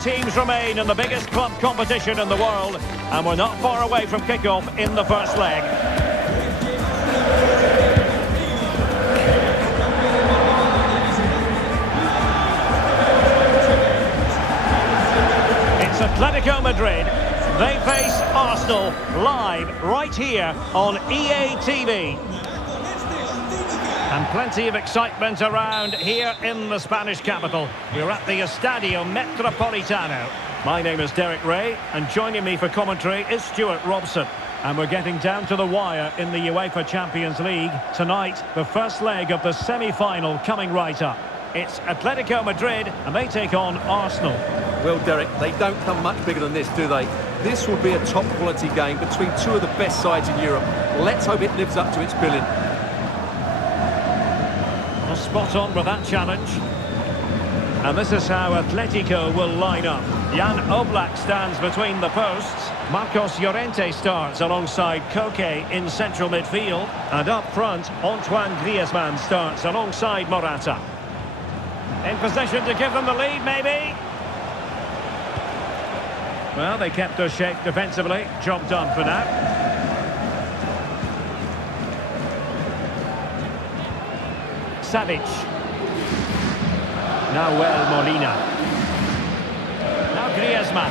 Teams remain in the biggest club competition in the world, and we're not far away from kick-off in the first leg. It's Atletico Madrid. They face Arsenal live right here on EA TV. And plenty of excitement around here in the Spanish capital. We're at the Estadio Metropolitano. My name is Derek Ray, and joining me for commentary is Stuart Robson. And we're getting down to the wire in the UEFA Champions League. Tonight, the first leg of the semi-final coming right up. It's Atletico Madrid, and they take on Arsenal. Well, Derek, they don't come much bigger than this, do they? This will be a top-quality game between two of the best sides in Europe. Let's hope it lives up to its billing. Spot on with that challenge. And this is how Atletico will line up. Jan Oblak stands between the posts. Marcos Llorente starts alongside Koke in central midfield. And up front, Antoine Griezmann starts alongside Morata. In position to give them the lead, maybe. Well, they kept their shape defensively. Job done for now. Savic. Now Molina. Now Griezmann.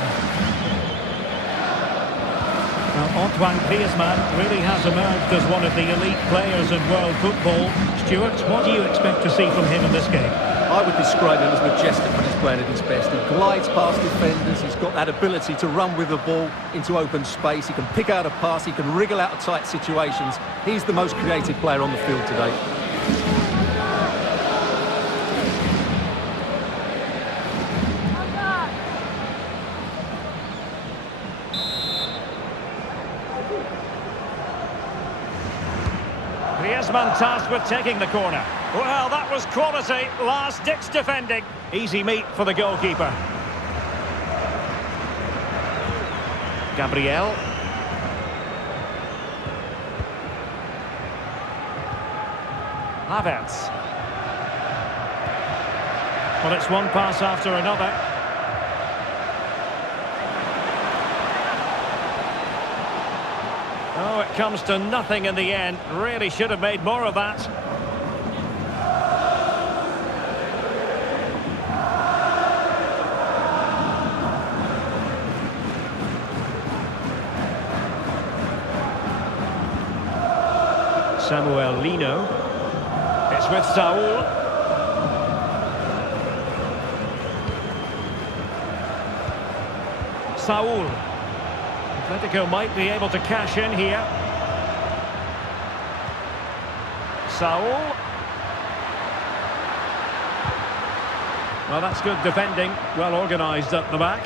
Well, Antoine Griezmann really has emerged as one of the elite players in world football. Stuart, what do you expect to see from him in this game? I would describe him as majestic when he's playing at his best. He glides past defenders. He's got that ability to run with the ball into open space. He can pick out a pass. He can wriggle out of tight situations. He's the most creative player on the field today. Griezmann tasked with taking the corner. Well, that was quality. Last-ditch defending. Easy meat for the goalkeeper. Gabriel. Havertz. Well, it's one pass after another. Oh, it comes to nothing in the end. Really should have made more of that. Samuel Lino. It's with Saul. Saul. Atletico might be able to cash in here. Saul. Well, that's good defending. Well organised at the back.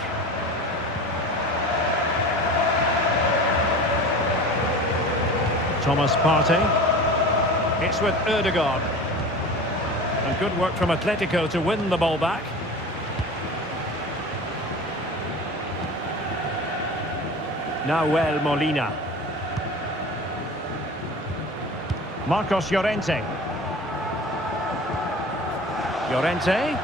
Thomas Partey. It's with Ødegaard. And good work from Atletico to win the ball back. Now Molina. Marcos Llorente. Llorente.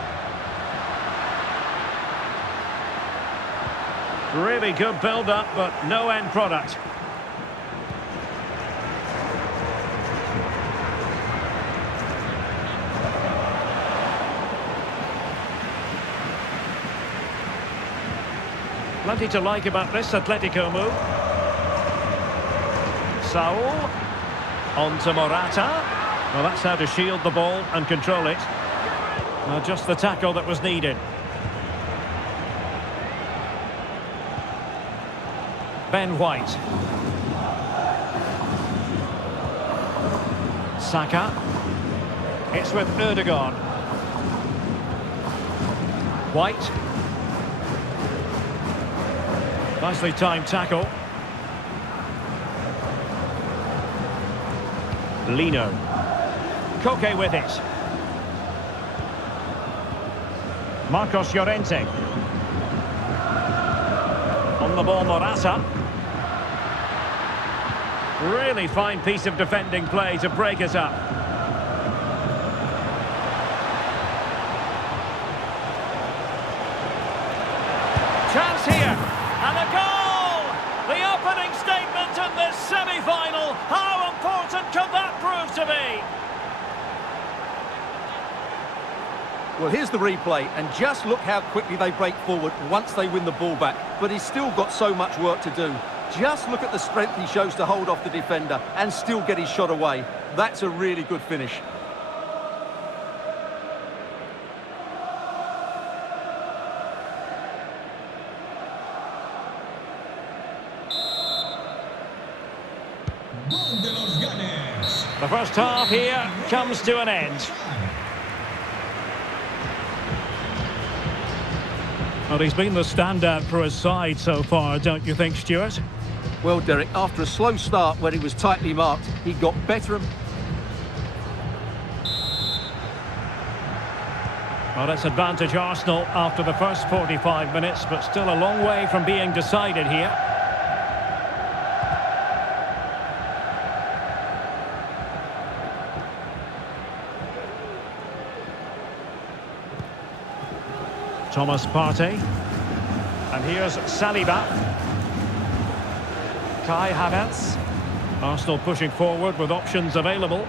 Really good build-up, but no end product. Plenty to like about this Atletico move. Saul. On to Morata. Well, that's how to shield the ball and control it. Well, just the tackle that was needed. Ben White. Saka. It's with Ødegaard. White. Nicely timed tackle. Lino. Koke with it. Marcos Llorente. On the ball, Morata. Really fine piece of defending play to break us up. Chance here, and a goal! The opening statement in this semi-final. How important could that prove to be? Well, here's the replay, and just look how quickly they break forward once they win the ball back. But he's still got so much work to do. Just look at the strength he shows to hold off the defender and still get his shot away. That's a really good finish. The first half here comes to an end. Well, he's been the standout for his side so far, don't you think, Stuart? Well, Derek, after a slow start when he was tightly marked, he got better and... Well, it's advantage Arsenal after the first 45 minutes, but still a long way from being decided here. Thomas Partey. And here's Saliba. Kai Havertz. Arsenal pushing forward with options available.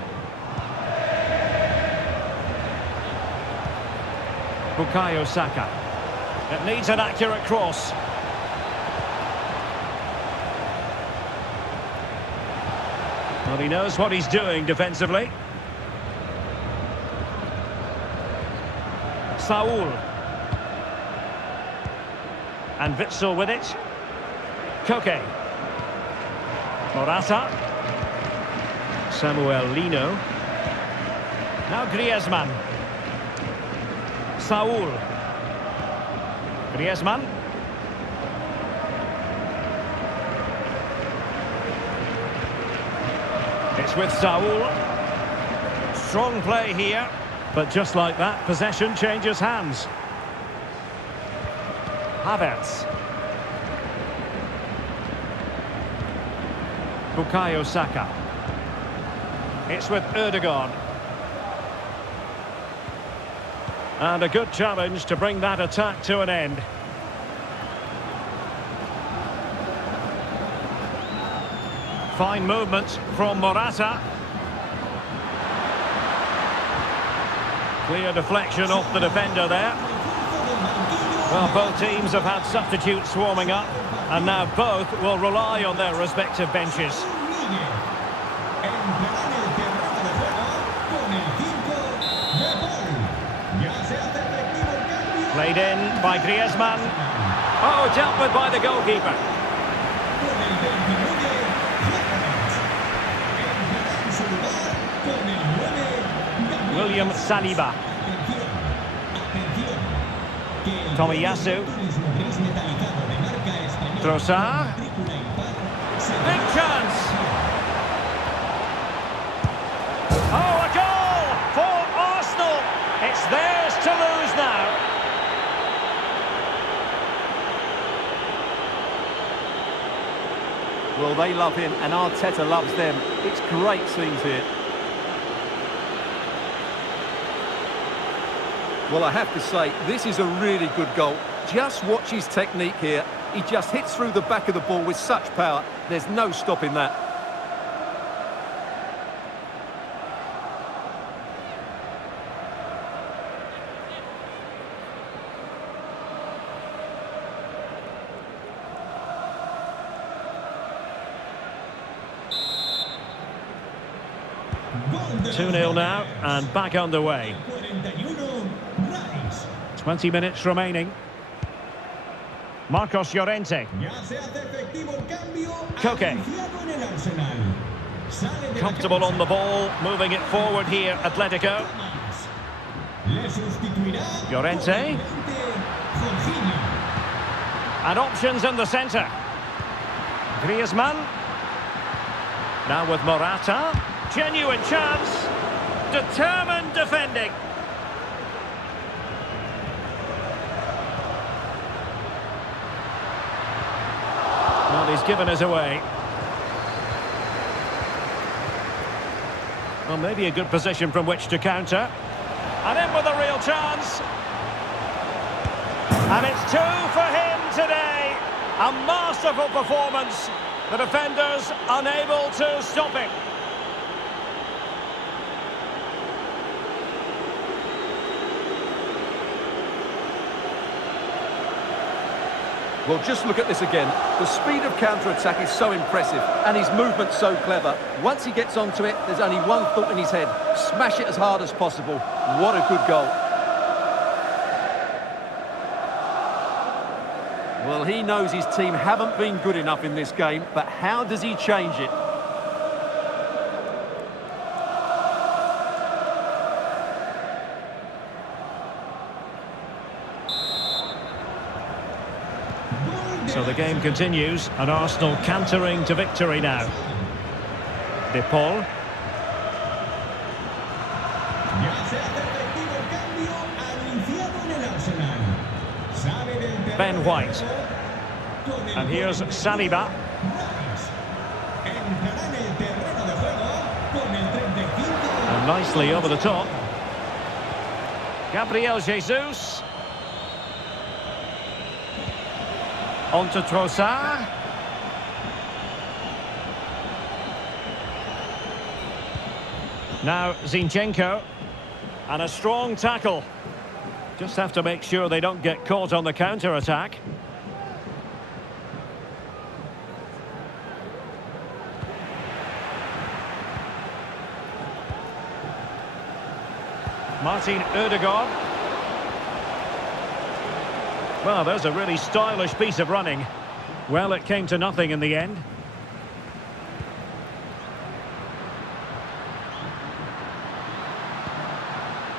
Bukayo Saka. It needs an accurate cross. Well, he knows what he's doing defensively. Saul. And Witsel with it. Koke. Morata. Samuel Lino. Now Griezmann. Saul. Griezmann. It's with Saul. Strong play here. But just like that, possession changes hands. Havertz. Bukayo Saka. It's with Erdogan. And a good challenge to bring that attack to an end. Fine movement from Morata. Clear deflection off the defender there. Well, both teams have had substitutes swarming up, and now both will rely on their respective benches. Played in by Griezmann. Oh, dealt with by the goalkeeper. William Saliba. Tomiyasu. Trossard. Big chance. Oh, a goal for Arsenal. It's theirs to lose now. Well, they love him and Arteta loves them. It's great scenes here. Well, I have to say, this is a really good goal. Just watch his technique here. He just hits through the back of the ball with such power. There's no stopping that. Two 2-0 now, and back underway. 20 minutes remaining. Marcos Llorente. Koke. Comfortable on the ball, moving it forward here, Atletico. Llorente. And options in the centre. Griezmann. Now with Morata. Genuine chance. Determined defending. Well, he's given us away. Well, maybe a good position from which to counter. And in with a real chance. And it's two for him today. A masterful performance. The defenders unable to stop it. Well, just look at this again. The speed of counter-attack is so impressive, and his movement so clever. Once he gets onto it, there's only one thought in his head. Smash it as hard as possible. What a good goal. Well, he knows his team haven't been good enough in this game, but how does he change it? So the game continues, and Arsenal cantering to victory now. De Paul. Ben White. And here's Saliba. And nicely over the top. Gabriel Jesus. On to Trossard. Now Zinchenko. And a strong tackle. Just have to make sure they don't get caught on the counter-attack. Martin Ødegaard. Well, there's a really stylish piece of running. Well, it came to nothing in the end.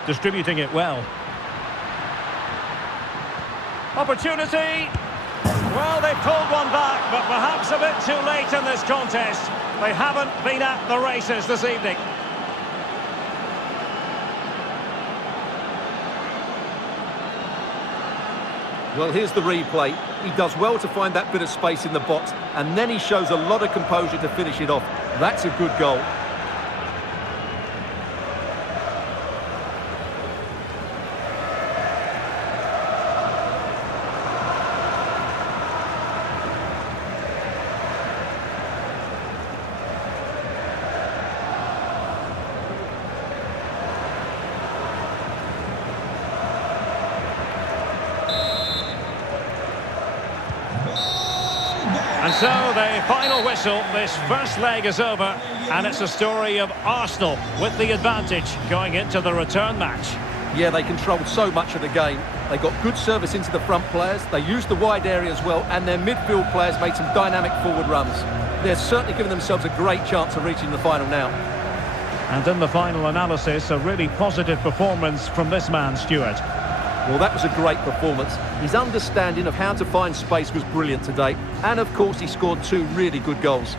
Distributing it well. Opportunity! Well, they pulled one back, but perhaps a bit too late in this contest. They haven't been at the races this evening. Well, here's the replay. He does well to find that bit of space in the box, and then he shows a lot of composure to finish it off. That's a good goal. And so the final whistle, this first leg is over, and it's a story of Arsenal with the advantage going into the return match. Yeah, they controlled so much of the game. They got good service into the front players, they used the wide area as well, and their midfield players made some dynamic forward runs. They're certainly giving themselves a great chance of reaching the final now. And in the final analysis, a really positive performance from this man, Stuart. Well, that was a great performance. His understanding of how to find space was brilliant today. And, of course, he scored two really good goals.